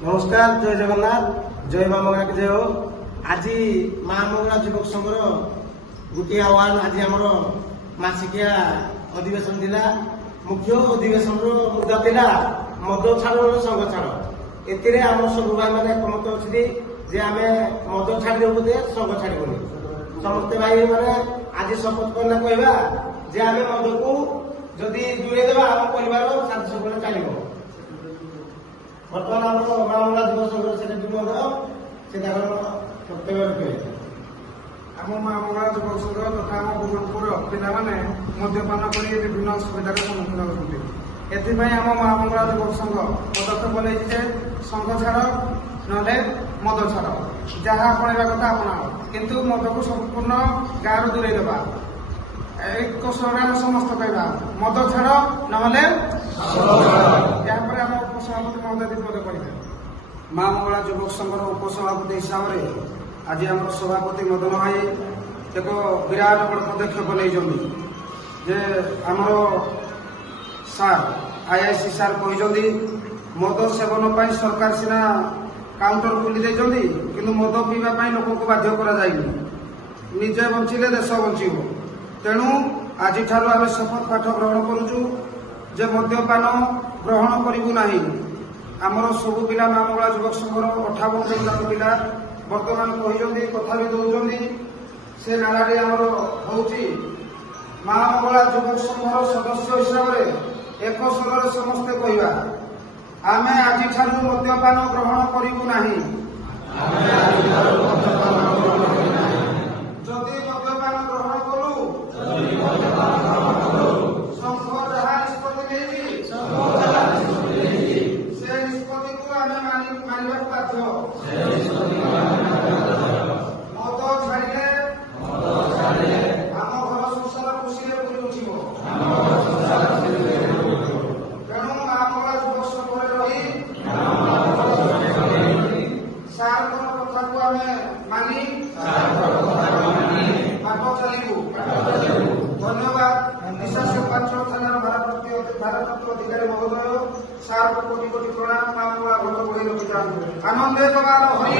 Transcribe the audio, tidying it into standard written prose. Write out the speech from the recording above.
नमस्कार जय जगन्नाथ जय माँ मंगला जय हो। आज माँ मंगला युवक संघर गोटे आह्वान आज आम मासिकिया अधिवेशन थिला। मुख्य अधिवेशन मुद्दा थिला मद छाड़ संघ छाड़। एथिरे आम सब भाई मैंने एकमत अच्छी जे आम मद छाड़ी देबू दे संघ छाड़बनी। समस्त भाई मैंने आज शपथ करना कहवा जे आम मद को जदि दूरे देवा आम परिवार शांति सब चलो। बर्तमान आम माँ मंगला युवक संघ सेक्रेटरी महोदय से वक्तव्य रखे। आम माँ मंगला युवक संघ तथा आम भुवनपुर पिला माने मद्यपान कर विभिन्न असुविधार सम्मुखीन होती। एथिपाई आम माँ मंगला युवक संघ पदक्षेप नहीं संघ छाड़ ना मद छाड़ जहाँ अपना कथा अपनाओ किंतु मद को संपूर्ण गाँव दूरे देवा। एक आम समस्त कहवा मद छाड़ ना आम उपसभापति महोदय विपद करेंगे। माँ मंगला युवक संघर उपसभापति हिसाब से आज आम सभापति मदन भाई एक विराट बड़ पदक्षेप नहीं जे आमर सार आईआईसी सार कहते मद सेवन पर सरकार सीना काउंटर खोली देते कि मद पीवा लोक को बाध्य निजे बंचिले देश बंचब। तेणु आज आम शपथ पाठ ग्रहण करुचु जे मद्यपान ग्रहण करूँ ना। आमर सबू पिला माँ मंगला युवक संघर 58 जन पिला बर्तमान कहते कथा भी दौरान से नाराटी आमर हूँ माँ मंगला युवक संघर सदस्य हिसाब से एक स्वर समस्ते कहवा आम आज मद्यपान ग्रहण करूँ ना। जदि मद्यपान ग्रहण करूँ संघ जहाँ निष्पत्ति से निष्पत्ति को आम मानवा बाध्य। मद छाड़िले आम घर संसार खुशी बुली उठिब। तेणु माँ मंगला युवक संघरे रही सार कथा को आम मानी बाट चलू। धन्यवाद दिशा सरपंच थाना भारप्राप्त अधिकारी महोदय सार को कोटि कोटि प्रणाम। माँ मंगला भोट बही रखी आनंदे जवान हरि।